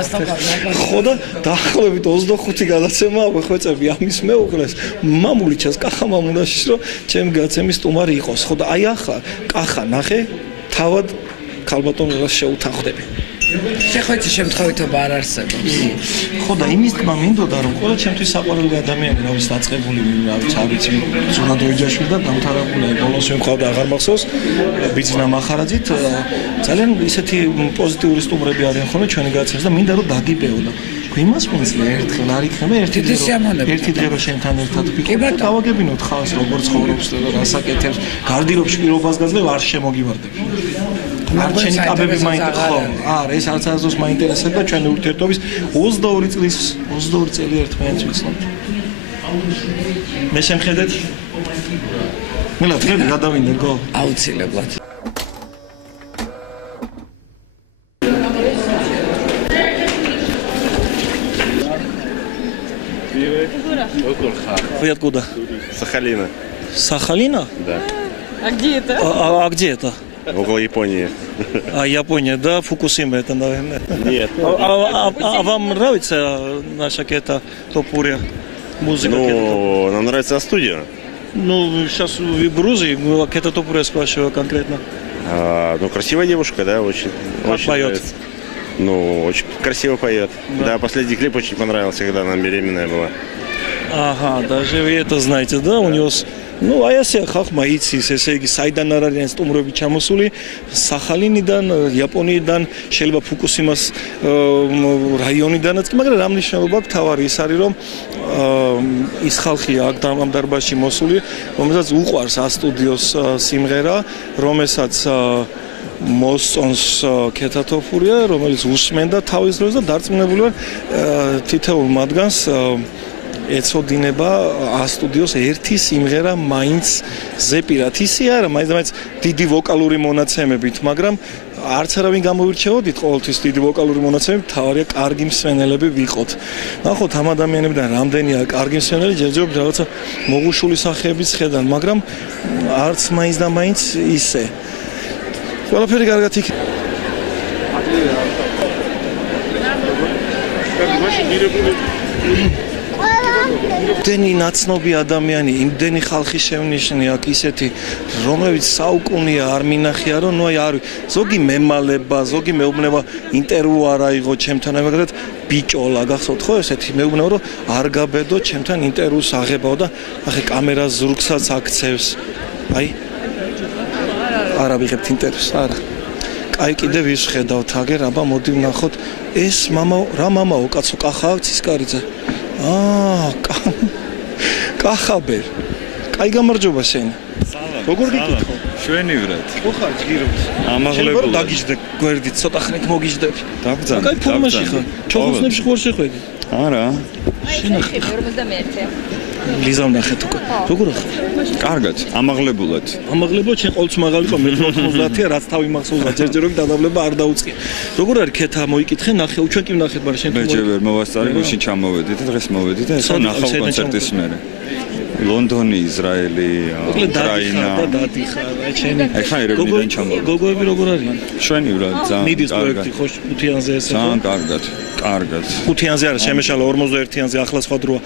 ხო და დაახლოებით 25 გადაცემა ვეხვეწები ამის მეუღლეს მამული ჩას კახა მამულაშიც რომ ჩემი გადაცემის სტუმარი იყოს ხო და აი ახლა კახა ნახე თავად ქალბატონს შეუთანხმდები შეხვედრის შემთხვევითობა არ არსებობს ხო და იმის თქმა მინდოდა რომ ყველა ჩემთვის საყვარელი ადამიანი რა ვიცი დაწყებული რა ვიცი არ ვიცი ზურაბ დოიჯაშვილი და დამთავრებული ბოლოს ვიმყავდა აღარ მახსოვს ბიძინა მახარაძით ძალიან ისეთი პოზიტიური სტუმრები არიან ხოლმე ჩვენი გადაცემის და მინდა რომ დაგიბეო და იმას მინდა ერთხელ არ იქნება ერთი დღე რომ შენთან ერთად ვიყო დავაგებინოთ ხალხს როგორ ცხოვრობს და რასაკეთებს გარდირობს პირობას გაძლევ არ შემოგივარდები არჩენი კაბები მაინტერესებს არა ეს არც აზოს მაინტერესებს და ჩვენი ურთიერთობის 22 წელი ერთმანეთს ვიცნობთ მე შემხედეთ მელა დღე გადავინდო აუცილებლად Вы откуда? Сахалина. Сахалина? Да. А где это? А где это? Около Японии. Япония, да? Фукусима это, наверное. Нет. А вам нравится наша кета топурия? Музыка? Ну, нам нравится студия. Ну, сейчас в Грузии кета топурия спрашиваю конкретно. Ну, красивая девушка, да, очень. Как очень поет? нравится. Ну, очень красиво поет. Да, последний клип очень понравился, когда она беременная была. Ага, даже вы это знаете, да? У нее ნუ აი ასე ხალხმა იცის, ესე იგი საიდან არ არიან სტუმრები ჩამოსული, სახალინიდან, იაპონიიდან, შეიძლება ფუკუსიმას რაიონიდანაც, მაგრამ რა მნიშვნელობა აქვს თავარი ის არის, რომ ის ხალხია აქ ამ დარბაზში მოსული, რომელსაც უყვარს A-სტუდიოს სიმღერა, რომელსაც მოსწონს ქეთათოფურია, რომელიც უსმენდა თავის დროს და დარწმუნებული ვარ თითოეულ მათგანს ეცოდინება A-სტუდიოს ერთი სიმღერა მაინც ზეპირად. ისე არა, მაინც დიდი ვოკალური მონაცემებით, მაგრამ არც არავინ გამოვირჩეოდით ყოველთვის დიდი ვოკალური მონაცემებით, თავარია კარგი მსმენელები ვიყოთ. ნახოთ ამ ადამიანებიდან რამდენია კარგი მსმენელი, ჯერჯერობით რაღაცა მოგუშული სახეების ხედან, მაგრამ არც მაინც და მაინც ისე. ყველაფერი კარგად იქნება. იმდენი ნაცნობი ადამიანი, იმდენი ხალხი შევნიშნე აქ ისეთი, რომლებიც საუკუნეა არ მინახია, რომ ნუ აი არ ზოგი მემალება, ზოგი მეუბნება ინტერვიუ არ აიღო ჩემთან, მაგალითად ბიჭოლა გახსოვთ ხო ესეთი მეუბნება, რომ არ გაბედო ჩემთან ინტერვიუს აღებაო და ახე კამერას ზურგსაც აქცევს. აი არ ავიღებთ ინტერვიუს, არა. აი კიდევ ის ხედავთ აგერ, აბა მოდი ვნახოთ ეს მამა რა მამაო კაცო კახა აქვს ცისკარიძე. კახაბერ. კაი გამარჯობა შენ. როგორ გიკითხო? შვენივრად. ხო ხარ ჯგირობთ. ამაღლებულად. დაგიждე გვერდით, ცოტა ხნით მოგიждები. დაგძან. კაი ფორმაში ხარ. ჩოხოსნებში ხوار შეხვედი. არა. შენახე 51-ე. ლიზამ ნახეთ უკვე. როგორ ხარ? კარგად, ამაღლებულად. ამაღლებულად შენ ყოველთვის მაღალი ყო 1.90-ია, რაც თავი მახსოვსა, ჯერჯერობით დადაბლება არ დაუწყია. როგორ არის ქეთა მოიკითხე, ნახე, ჩვენ კი ვნახეთ, მაგრამ შენ მე ჯერ ვერ მოვასწარი, გუშინ ჩამოვედი და დღეს მოვედი და ეს ნახავ კონცერტის მერე. ლონდონი, ისრაელი, უკრაინა. დადიხარ, აი შენი. აი ხა ერევნიდან ჩამოვედი. გოგოები როგორ არიან? შვენივრად, ძალიან. მიდის პროექტი ხო ხუთიანზე ესე ხო? ძალიან კარგად. კარგად. ხუთიანზე არა, შემეშალა 51-იანზე ახლა სხვა დროა.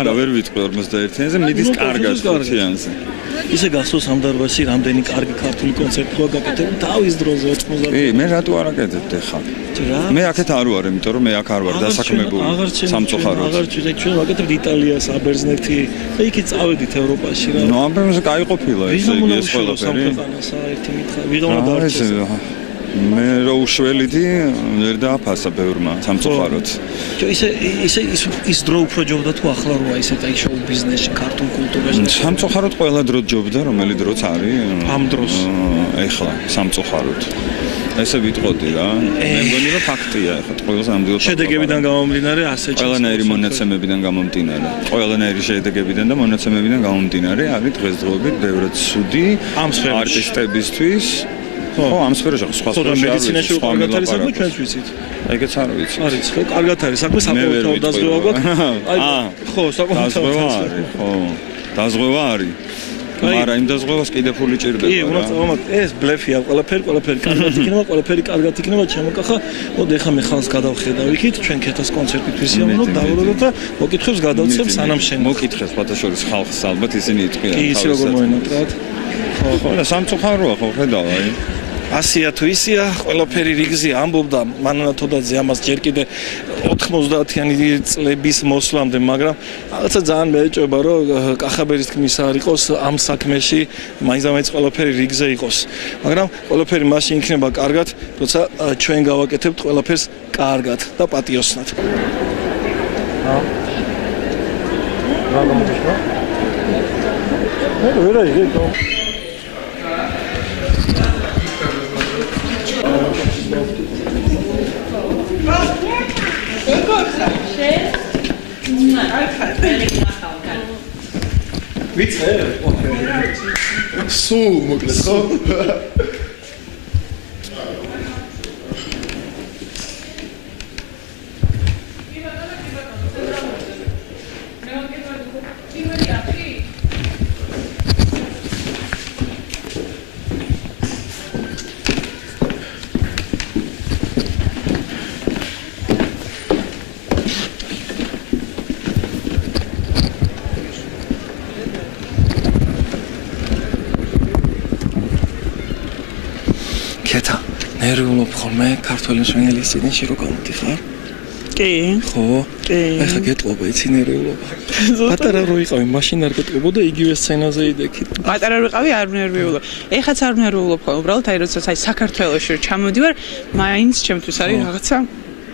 არა, ვერ ვიტყვი 51-იანზე, მიდის კარგად ხუთიანზე. ისე გახსოვს ამ დარბაზში რამდენი კარგი ქართული კონცერტი ხო გაკეთებული თავის დროზე 90. მე რატო არ აკეთებდი ხა? მე აქეთ არ ვარ, იმიტომ რომ მე აქ არ ვარ დასაქმებული სამწუხაროდ. აღარ ჩვენ ვაკეთებთ იტალიას, აბერძნეთი და იქით წავედით ევროპაში რა. ნუ ამბებს გაიყოფილა ესე იგი ეს ყველაფერი. ერთი მითხრა, ვიღამა დაარჩა. მე რო უშველიდი, ვერ დააფასა ბევრმა სამწუხაროდ. ის დრო უფრო ჯობდა თუ ახლა როა ისეთ აი შოუ ბიზნესში, ქართულ კულტურაში. სამწუხაროდ ყველა დრო ჯობდა, რომელი დროც არის. ამ დროს. ეხლა სამწუხაროდ. ესე ვიტყოდი რა. მე მგონი რომ ფაქტია, ეხლა ყველას ნამდვილად. შედეგებიდან გამომდინარე ასე ყველანაირი მონაცემებიდან გამომდინარე. ყველანაირი შედეგებიდან და მონაცემებიდან გამომდინარე არის დღესდღეობით ბევრად ცუდი არტისტებისთვის. ხო, ამ სფეროში სხვა სფეროში არ ვიცი. მედიცინაში კარგად არის საქმე, ჩვენც ვიცით. ეგეც არ ვიცი. არის, ხო, კარგად არის საქმე, საკუთარ დაზღვევა გვაქვს. აი, ხო, საკუთარ დაზღვევა არის, ხო. დაზღვევა არის. მაგრამ იმ დაზღვევას კიდე ფული ჭირდება. კი, უნდა წავამატ, ეს ბლეფია, ყველაფერი კარგად იქნება, ყველაფერი კარგად იქნება, ჩემოკახა. მოდი ახლა მე ხალხს გადავხედავ იქით, ჩვენ ქეთას კონცერტით ვისიამოვნოთ, დავულებოთ და მოკითხებს გადავცემ სანამ შენ. მოკითხეს ფათაშორის ხალხს ალბათ ისინი იტყვიან. კი, ისე როგორ მოენატრათ. ხო, და სამწუხაროა ხო ხედავ აი. ასია თუ ისია, ყველაფერი რიგზე ამბობდა მანათოდაძე ამას ჯერ კიდე 90-იანი წლების მოსვლამდე, მაგრამ რაღაცა ძალიან მეეჭვება, რომ კახაბერის თქმის არ იყოს ამ საქმეში, მაინც ყველაფერი რიგზე იყოს. მაგრამ ყველაფერი მაშინ იქნება კარგად, როცა ჩვენ გავაკეთებთ ყველაფერს კარგად და პატიოსნად. რა გამოგიშვა? ვერ აიღე. ვიცე? სულ მოკლედ ხო? ნერვიულობ ხოლმე ქართველი მსმენელის წინაშე რო გამოდიხარ. კი. ხო? კი. ახლა გეტყობა ეცინერეულობა. პატარა რო იყავი, მაშინ არ გეტყობოდა იგივე სცენაზე იდექით. პატარა რო იყავი, არ ვნერვიულობ. ეხაც არ ვნერვიულობ ხოლმე, უბრალოდ აი როდესაც აი საქართველოში რო ჩამოდივარ, მაინც ჩემთვის არის რაღაცა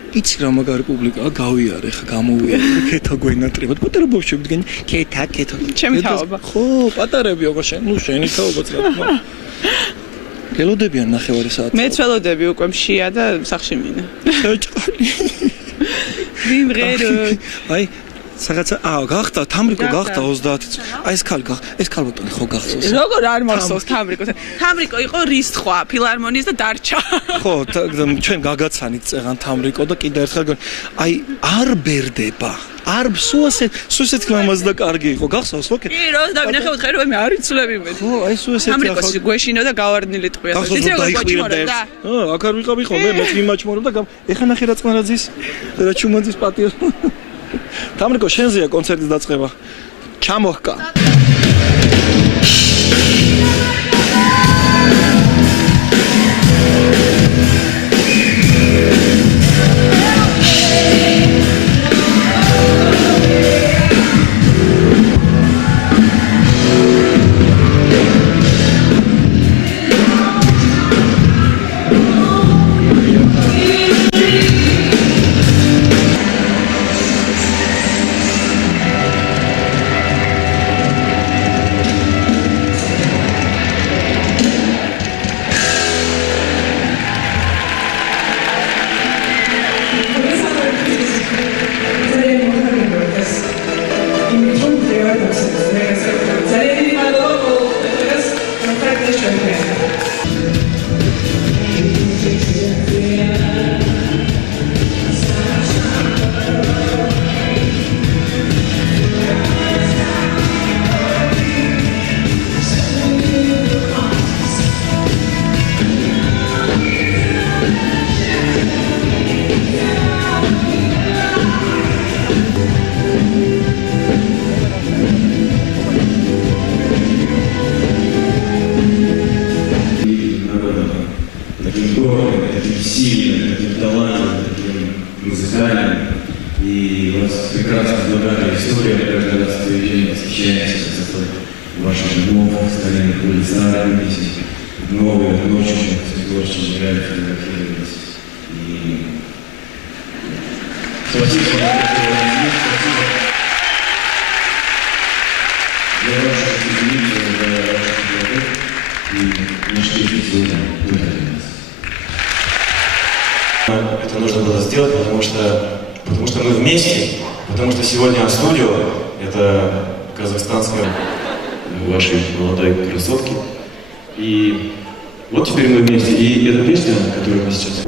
იცი რა მაგარი პუბლიკაა, გავიარე ხა, გამოვიარე, ქეთა გვენატრებად. პატარა ბავშვები დგენ, ქეთა. ჩემი თაობა. ხო, პატარები ოღონდ შენი თაობაც რა თქმა უნდა. გელოდებიან ნახევარი საათი. მეც ველოდები უკვე მშია და სახში მინე. ვიმღერო. აი რაღაცა გახდა თამრიკო გახდა 30 აი ეს ქალბატონი ხო გახსოვს როგორ არ მახსოვს თამრიკო იყო რისთხვა ფილარმონიის და დარჩა ხო ჩვენ გაგაცანით წეღან თამრიკო და კიდე ერთხელ აი არ ბერდება არ სუსეთ გლამაზ და კარგი იყო გახსოვს ხო კი რომ დავინახე ხე რომ მე არ იცვლები მე ხო აი სუსეთი თამრიკოს გვეშინო და გავარდნილი ტყვია იცი როგორ გვაჩმორებდა აქ არ ვიყავი ხოლმე მე მიმაჩმორებ და ეხა ნახე რა წყნარაძის და ჩუმანძის პატიოს თამრიკო შენზეა კონცერტის დაწყება ჩამოჰკა Это нужно было сделать, потому что мы вместе, потому что сегодня студио это казахстанская вашей молодой красотки. И вот теперь мы вместе. И эта песня, которую мы сейчас...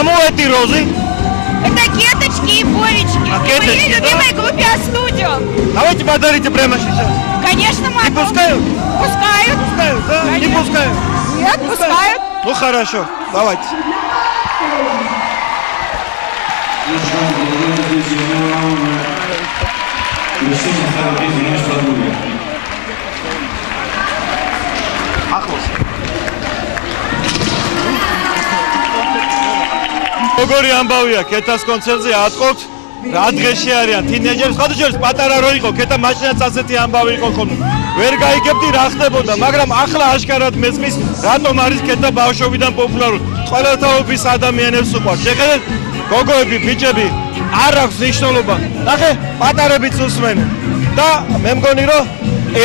Амуэти розы. Это кеточки и булочки. Кеточки, Мои любимые Группа Студио. Давайте подарите прямо сейчас. Конечно, могу. Не пускают? Пускают. Пускают, да? Не пускают? Нет, пускают. Ну хорошо, давайте. როგორი ამბავია კეთას კონცერტზე ატყობთ რა დღეში არიან თინეიჯერს ხოდოჯერს პატარა რო იყო კეთა მაშინაც ასეთი ამბავი იყო ხოლმე ვერ გაიგებდი რა ხდებოდა მაგრამ ახლა აშკარად მესმის რატომ არის კეთა ბავშვობიდან პოპულარული ყველათაობის ადამიანებს უყვარს შეხედეთ გოგოები ბიჭები არ აქვს მნიშვნელობა ნახე პატარებიც უსმენენ და მე მგონი რომ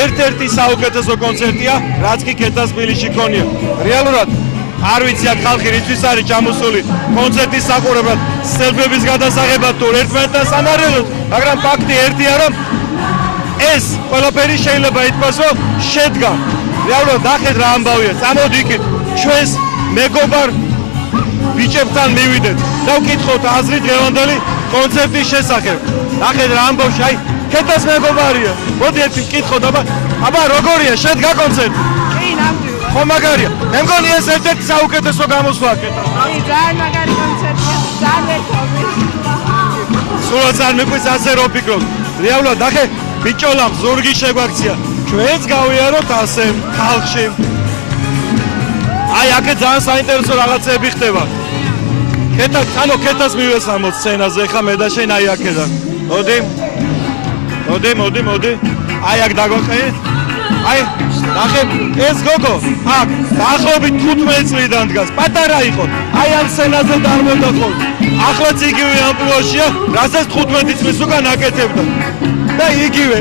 ერთ-ერთი საუკეთესო კონცერტია რაც კი კეთას თბილისში ქონია რეალურად არ ვიცი აქ ხალხი რისთვის არის ჩამოსული კონცერტის საყურებლად სელფების გადასაღებად თუ ერთმანეთთან სანარიოდოთ მაგრამ ფაქტი ერთია რომ ეს ყველაფერი შეიძლება ითქვას რომ შედგა რეალურად ნახეთ რა ამბავია წამოდი იქით ჩვენს მეგობარ ბიჭებთან მივიდეთ და ვკითხოთ აზრი დღევანდელი კონცერტის შესახებ ნახეთ რა ამბავში აი კეთას მეგობარია მოდი ერთი ვკითხოთ აბა როგორია შედგა კონცერტი კი ნამდვილად ხო მაგარია მე მგონი ეს ერთ-ერთი საუკეთესო გამოსვლა კეთას კი ძალიან მაგარი კონცერტია ძალიან სულაც არ მეკვეს ასე რო ვფიქრობ რეალურად ნახე ბიჭოლამ ზურგი შეგვაქცია ჩვენც გავიაროთ ასე ხალხში აი აქეთ ძალიან საინტერესო რაღაცები ხდება კეთას მივესალმოთ სცენაზე ხა მე და შენ აი აქედან მოდი აი აქ დაგვაყენეთ აი ნახე ეს გოგო აქ დაახლოებით 15 წლიდან დგას პატარა იყო აი ამ სცენაზე წარმოდახო ახლაც იგივე ამპლუაშია რასაც 15 წლის უკან აკეთებდა და იგივე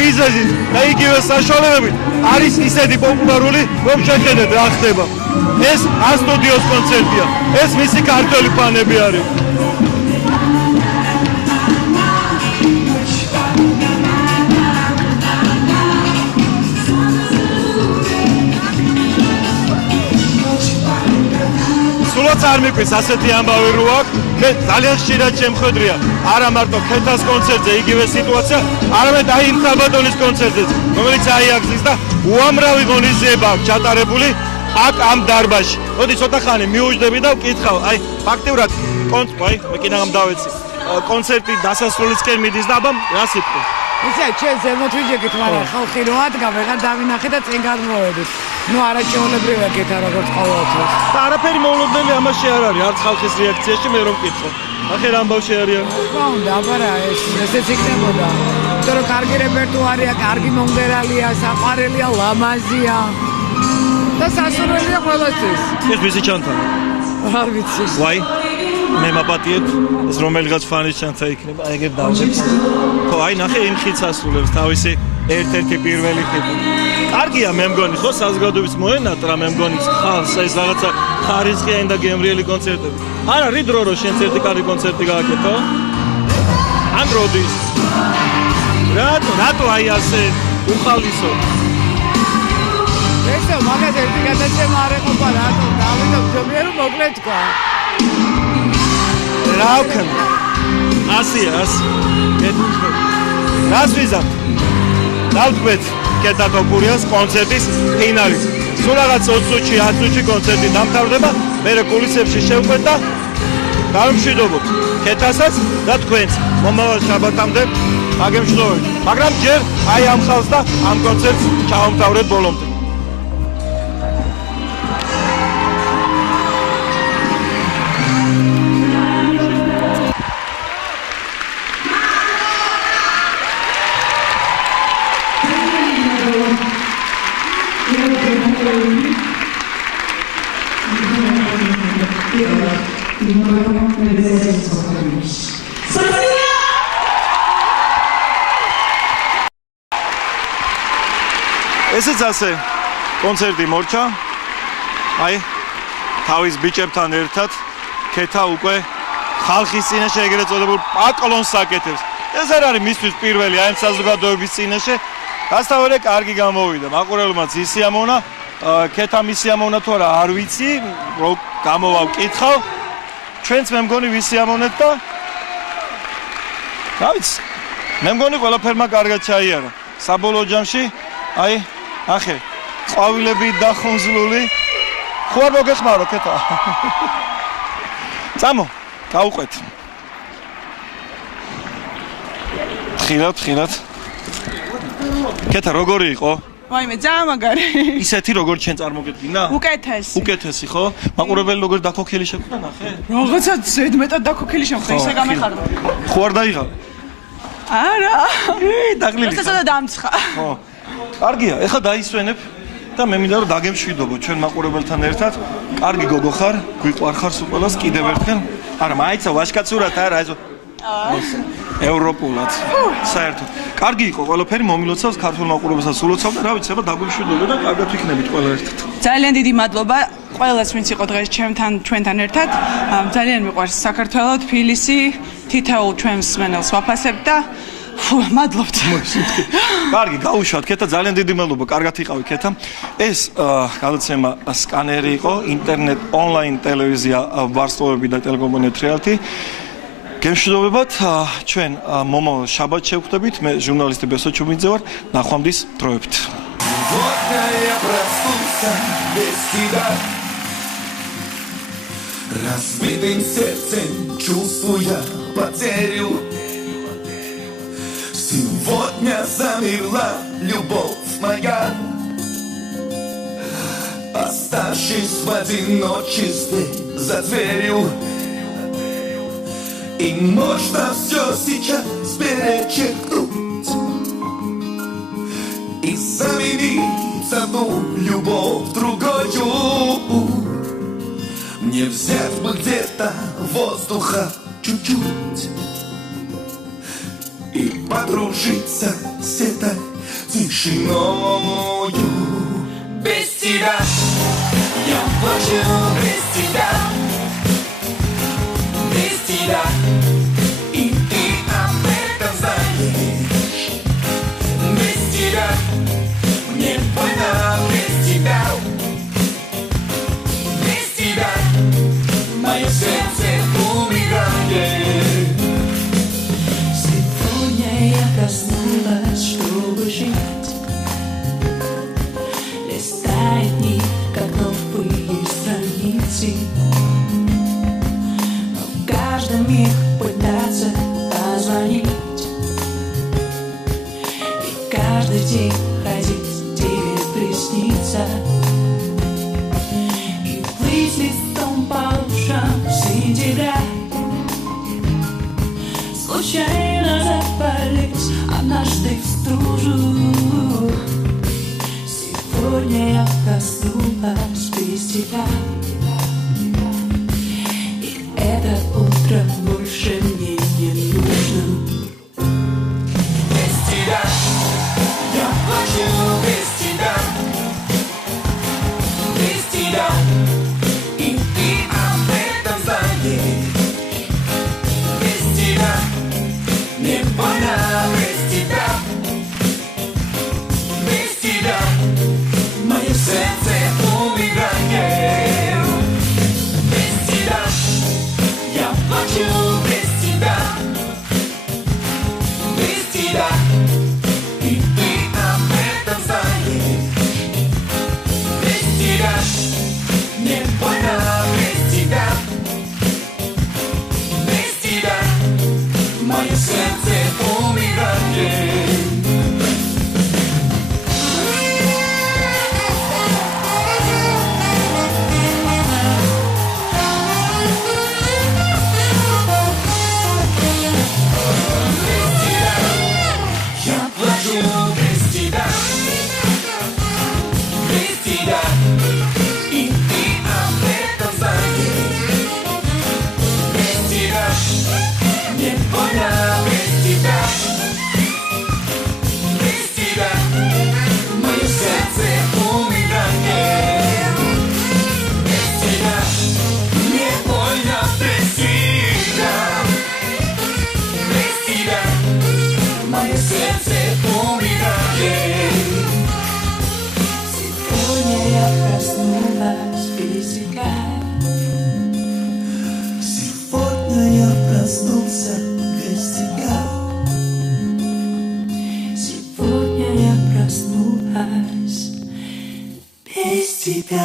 მიზეზით და იგივე საშუალებებით არის ისეთი პოპულარული რომ შეხედეთ რა ხდება ეს ასტუდიოს კონცერტია ეს მისი ქართველი ფანები არის სულაც არ მიკვრის ასეთი ამბავი რო აქვს მე ძალიან ხშირად შემხედრია არა მარტო კეთას კონცერტზე იგივე სიტუაცია არამედ აი იმ საბატონის კონცერტზე რომელიც აი აქ ზის და უამრავი ღონისძიება აქვს ჩატარებული აქ ამ დარბაზში მოდი ცოტა ხანი მიუჯდები და ვკითხავ აი ფაქტიურად აი მე კიდევ დავეცი კონცერტი დასასრულისკენ მიდის და აბა რა სიტყვა ისა ჩვენ ზემოთ ვიჯექით მაგრამ ხალხი რო ადგა ვეღარ დავინახე და წინ გადმოვედით ნუ არაჩვეულებრივია კეთა როგორც ყოველთვის და არაფერი მოულოდნელი ამაში არ არის არც ხალხის რეაქციაში მე რომ ვკითხო ახლა რა ამბავში არიან ხო უნდა აბა რა ესეც იქნებოდა იმიტომ რომ კარგი რეპერტუარია კარგი მომღერალია საყვარელია ლამაზია და სასურველია ყველასთვის ეს ვისი ჩანთა არ ვიცი ვაი მე მაპატიებ ეს რომელიღაც ფანის ჩანთა იქნება აი ეგრე დავდებს ხო აი ნახე იმ ხიდს ასრულებს თავისი ერთ-ერთი პირველი ხიდი კარგია მე მგონი ხო საზოგადოების მოენატრა მე მგონი ხალხს ეს რაღაცა ხარისხიანი და გემრიელი კონცერტები არა რიდრო რო შენც ერთი კარგი კონცერტი გააკეთო ან როდის რატო აი ასე უხალისო ესო მაგას ერთი გადაცემა არ ეყოფა რატომ დავიდო ჯობია რომ მოკლედ თქვა რა ვქნა ასია რას ვიზამ დავთქვეთ კეთათოპურიას კონცერტის ფინალი სულ რაღაც 20 წუთში 10 წუთში კონცერტი დამთავრდება მე კულისებში შევყვეთ და დავიმშვიდობოთ კეთასაც და თქვენს მომავალ შაბათამდე აგემშვიდობებით მაგრამ ჯერ აი ამ ხალხს და ამ კონცერტს ჩავამთავრეთ ბოლომდე ესეც ასე კონცერტი მორჩა აი თავის ბიჭებთან ერთად კეთა უკვე ხალხის წინაშე ეგრეთ წოდებულ პაკლონს აკეთებს ეს არ არის მისთვის პირველი აი ამ საზოგადოების წინაშე გასთავრე კარგი გამოვიდა მაყურებელმაც ისი ამონა კეთა მისი ამოვნა თუ არა არ ვიცი, რომ გამოვავკითხავ. ჩვენც მე მგონი ვისი ამოვნეთ და რა ვიცი. მე მგონი ყველაფერმა კარგად ჩაიარა. საბოლოო ჯამში აი ახე ყვავილები დახუნზლული. ხო არ მოგეხმარო კეთა. წამო, გავუყვეთ. ხილად. კეთა როგორი იყო? ვაიმე, ძალიან მაგარი. ისეთი როგორ ჩვენ წარმოგედგინა? უკეთესი ხო? მაყურებელი როგორ დაქოქილი შეხვდა ნახე? რაღაცა ზედმეტად დაქოქილი შეხვდა, ისე გამეხარდა. ხო არ დაიღავ? არა. დაგლილი. ესეც დამცხა. ხო. კარგია, ეხლა დაისვენებ და მე მინდა რომ დაგემშვიდობო ჩვენ მაყურებელთან ერთად. კარგი გოგო ხარ, გვიყვარხარ სულ ყველას კიდევ ერთხელ. არა, მაიცა ვაშკაცურად არა, ეს ევროპულად. საერთოდ. კარგი იყო ყველაფერი, მომილოცავს ქართულ მაყურებელსაც ულოცავ და რა ვიცი, აბა დაგვიმშვიდობო და კარგად ვიქნებით ყველა ერთად. ძალიან დიდი მადლობა ყველას, ვინც იყო დღეს ჩვენთან ერთად. ძალიან მიყვარს საქართველო, თბილისი, თითოეულ ჩვენს მსმენელს ვაფასებ და მადლობთ. კარგი, გაუშვათ კეთა, ძალიან დიდი მადლობა, კარგად იყავი კეთა. ეს გადაცემა სკანერი იყო, ინტერნეტ ონლაინ ტელევიზია ვარსკვლავები და ტელეკომპანია თრიალთი. გემშვიდობებათ, ჩვენ მომავალ შაბათს შევხვდებით, მე ჟურნალისტი ბესო ჩუბინძე ვარ, ნახვამდის დროებით. Разбитым сердцем чувствуя потерю, сегодня замерла любовь моя, оставшись в одиночестве за дверью. И можно все сейчас перечеркнуть и заменить одну любовь другою. Мне взять бы где-то воздуха чуть-чуть и подружиться с этой тишиною. Без тебя я плачу, без тебя. Без тебя, и ты об этом знаешь. Без тебя мне больно, без тебя. Без тебя мое сердце умирает. Сегодня я проснулась, чтобы жить. Листает дни, как новые страницы. Каждый миг пытаться позвонить и каждый день ходить тебе приснится и плыть листом по ушам сентября. Случайно запались однажды в стужу. Сегодня я проснулась без тебя. Это утро больше мне не нужно. Без тебя я плачу, без тебя. Без тебя, и ты об этом знаешь. Без тебя мне больно, без тебя. Без тебя мое сердце умирает. Без тебя я плачу, без тебя. проснулась без тебя. Сегодня я проснулся без тебя. Сегодня я проснулась без тебя.